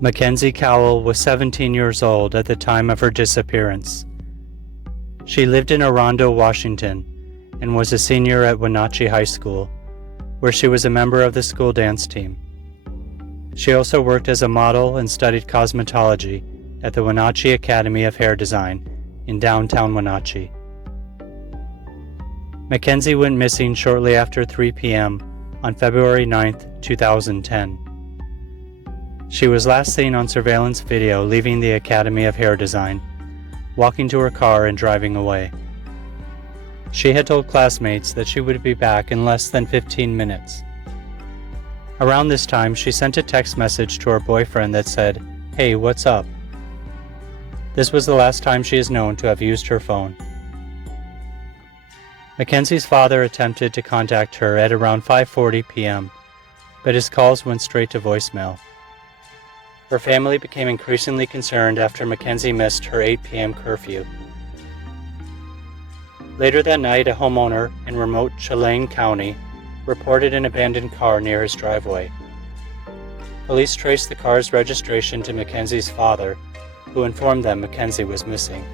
Mackenzie Cowell was 17 years old at the time of her disappearance. She lived in Orondo, Washington, and was a senior at Wenatchee High School, where she was a member of the school dance team. She also worked as a model and studied cosmetology at the Wenatchee Academy of Hair Design in downtown Wenatchee. Mackenzie went missing shortly after 3 p.m. on February 9, 2010. She was last seen on surveillance video leaving the Academy of Hair Design, walking to her car and driving away. She had told classmates that she would be back in less than 15 minutes. Around this time, she sent a text message to her boyfriend that said, "Hey, what's up?" This was the last time she is known to have used her phone. Mackenzie's father attempted to contact her at around 5:40 p.m., but his calls went straight to voicemail. Her family became increasingly concerned after Mackenzie missed her 8 p.m. curfew. Later that night, a homeowner in remote Chelan County reported an abandoned car near his driveway. Police traced the car's registration to Mackenzie's father, who informed them Mackenzie was missing.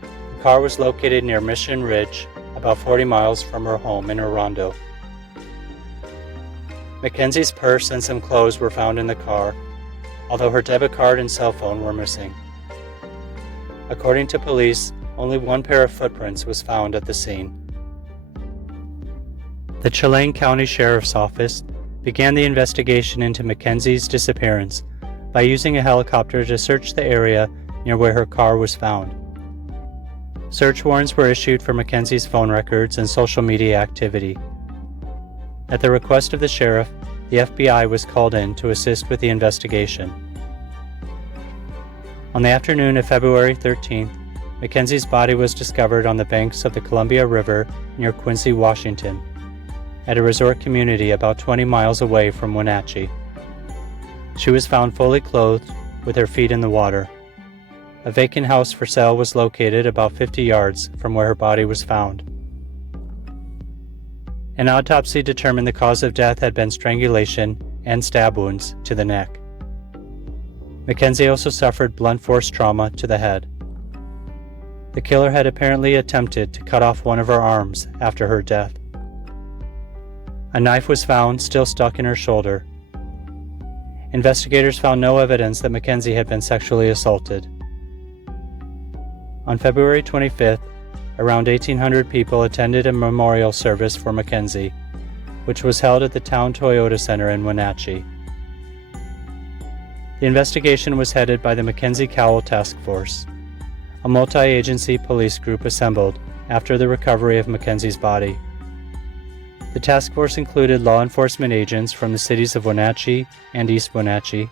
The car was located near Mission Ridge, about 40 miles from her home in Orondo. Mackenzie's purse and some clothes were found in the car, although her debit card and cell phone were missing. According to police, only one pair of footprints was found at the scene. The Chelan County Sheriff's Office began the investigation into Mackenzie's disappearance by using a helicopter to search the area near where her car was found. Search warrants were issued for Mackenzie's phone records and social media activity. At the request of the sheriff, the FBI was called in to assist with the investigation. On the afternoon of February 13th, Mackenzie's body was discovered on the banks of the Columbia River near Quincy, Washington, at a resort community about 20 miles away from Wenatchee. She was found fully clothed, with her feet in the water. A vacant house for sale was located about 50 yards from where her body was found. An autopsy determined the cause of death had been strangulation and stab wounds to the neck. Mackenzie also suffered blunt force trauma to the head. The killer had apparently attempted to cut off one of her arms after her death. A knife was found still stuck in her shoulder. Investigators found no evidence that Mackenzie had been sexually assaulted. On February 25th, around 1,800 people attended a memorial service for Mackenzie, which was held at the Town Toyota Center in Wenatchee. The investigation was headed by the Mackenzie Cowell Task Force, a multi-agency police group assembled after the recovery of Mackenzie's body. The task force included law enforcement agents from the cities of Wenatchee and East Wenatchee,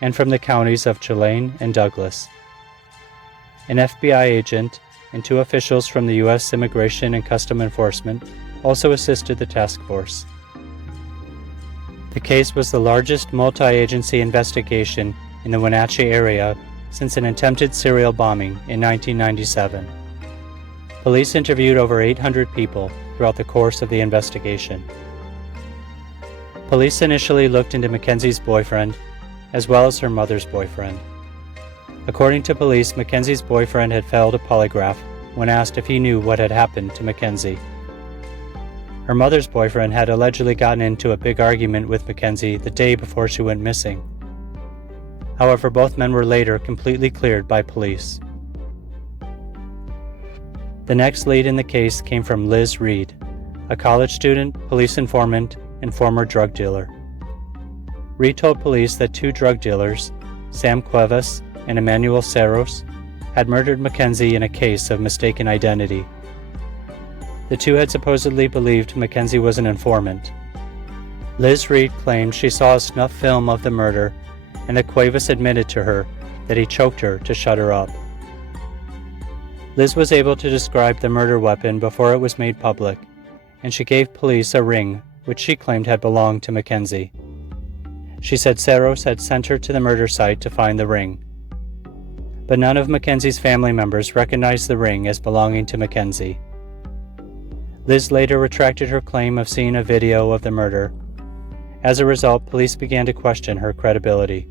and from the counties of Chelan and Douglas. An FBI agent and 2 officials from the U.S. Immigration and Customs Enforcement also assisted the task force. The case was the largest multi-agency investigation in the Wenatchee area since an attempted serial bombing in 1997. Police interviewed over 800 people throughout the course of the investigation. Police initially looked into Mackenzie's boyfriend, as well as her mother's boyfriend. According to police, Mackenzie's boyfriend had failed a polygraph when asked if he knew what had happened to Mackenzie. Her mother's boyfriend had allegedly gotten into a big argument with Mackenzie the day before she went missing. However, both men were later completely cleared by police. The next lead in the case came from Liz Reed, a college student, police informant, and former drug dealer. Reed told police that 2 drug dealers, Sam Cuevas and Emmanuel Cerros, had murdered Mackenzie in a case of mistaken identity. The 2 had supposedly believed Mackenzie was an informant. Liz Reed claimed she saw a snuff film of the murder and that Cuevas admitted to her that he choked her to shut her up. Liz was able to describe the murder weapon before it was made public, and she gave police a ring which she claimed had belonged to Mackenzie. She said Cerros had sent her to the murder site to find the ring. But none of Mackenzie's family members recognized the ring as belonging to Mackenzie. Liz later retracted her claim of seeing a video of the murder. As a result, police began to question her credibility.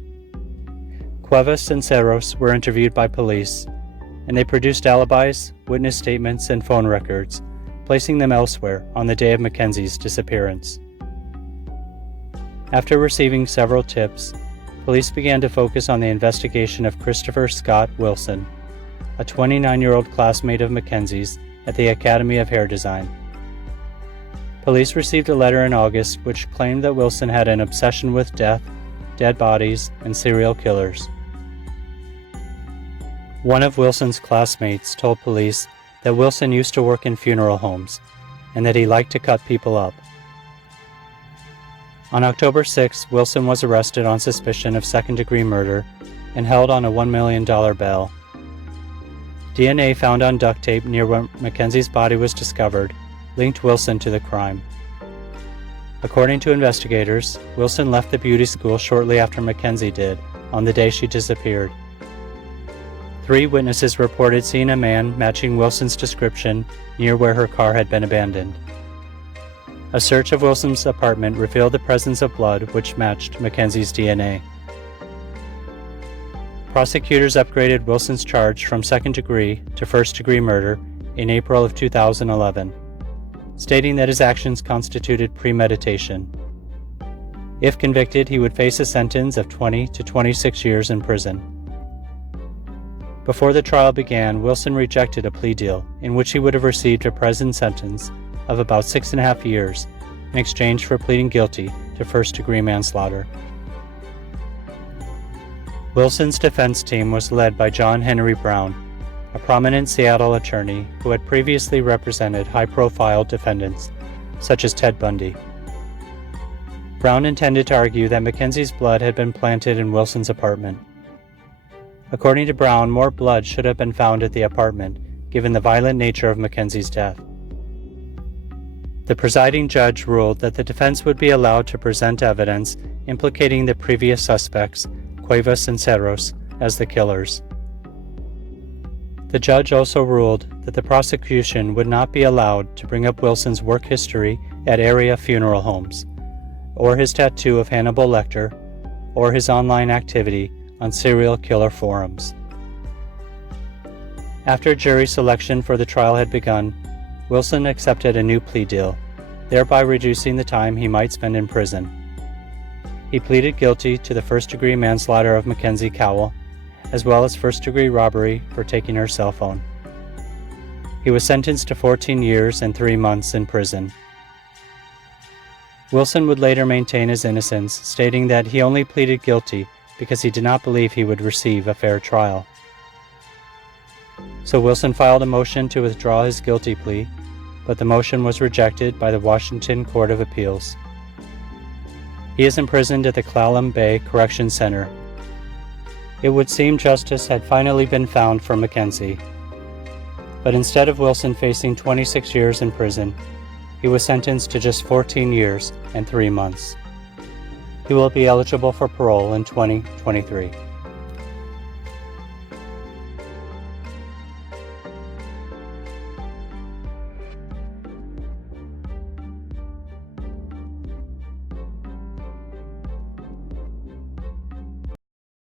Cuevas and Cerros were interviewed by police, and they produced alibis, witness statements, and phone records, placing them elsewhere on the day of Mackenzie's disappearance. After receiving several tips, police began to focus on the investigation of Christopher Scott Wilson, a 29-year-old classmate of Mackenzie's at the Academy of Hair Design. Police received a letter in August which claimed that Wilson had an obsession with death, dead bodies, and serial killers. One of Wilson's classmates told police that Wilson used to work in funeral homes and that he liked to cut people up. On October 6, Wilson was arrested on suspicion of second-degree murder and held on a $1 million bail. DNA found on duct tape near where Mackenzie's body was discovered linked Wilson to the crime. According to investigators, Wilson left the beauty school shortly after Mackenzie did, on the day she disappeared. 3 witnesses reported seeing a man matching Wilson's description near where her car had been abandoned. A search of Wilson's apartment revealed the presence of blood which matched Mackenzie's DNA. Prosecutors upgraded Wilson's charge from second-degree to first-degree murder in April of 2011, stating that his actions constituted premeditation. If convicted, he would face a sentence of 20 to 26 years in prison. Before the trial began, Wilson rejected a plea deal in which he would have received a prison sentence of about 6.5 years in exchange for pleading guilty to first-degree manslaughter. Wilson's defense team was led by John Henry Brown, a prominent Seattle attorney who had previously represented high-profile defendants, such as Ted Bundy. Brown intended to argue that Mackenzie's blood had been planted in Wilson's apartment. According to Brown, more blood should have been found at the apartment, given the violent nature of Mackenzie's death. The presiding judge ruled that the defense would be allowed to present evidence implicating the previous suspects, Cuevas and Cerros, as the killers. The judge also ruled that the prosecution would not be allowed to bring up Wilson's work history at area funeral homes, or his tattoo of Hannibal Lecter, or his online activity on serial killer forums. After jury selection for the trial had begun, Wilson accepted a new plea deal, thereby reducing the time he might spend in prison. He pleaded guilty to the first-degree manslaughter of Mackenzie Cowell, as well as first-degree robbery for taking her cell phone. He was sentenced to 14 years and 3 months in prison. Wilson would later maintain his innocence, stating that he only pleaded guilty because he did not believe he would receive a fair trial. So Wilson filed a motion to withdraw his guilty plea, but the motion was rejected by the Washington Court of Appeals. He is imprisoned at the Clallam Bay Correction Center. It would seem justice had finally been found for Mackenzie. But instead of Wilson facing 26 years in prison, he was sentenced to just 14 years and 3 months. He will be eligible for parole in 2023.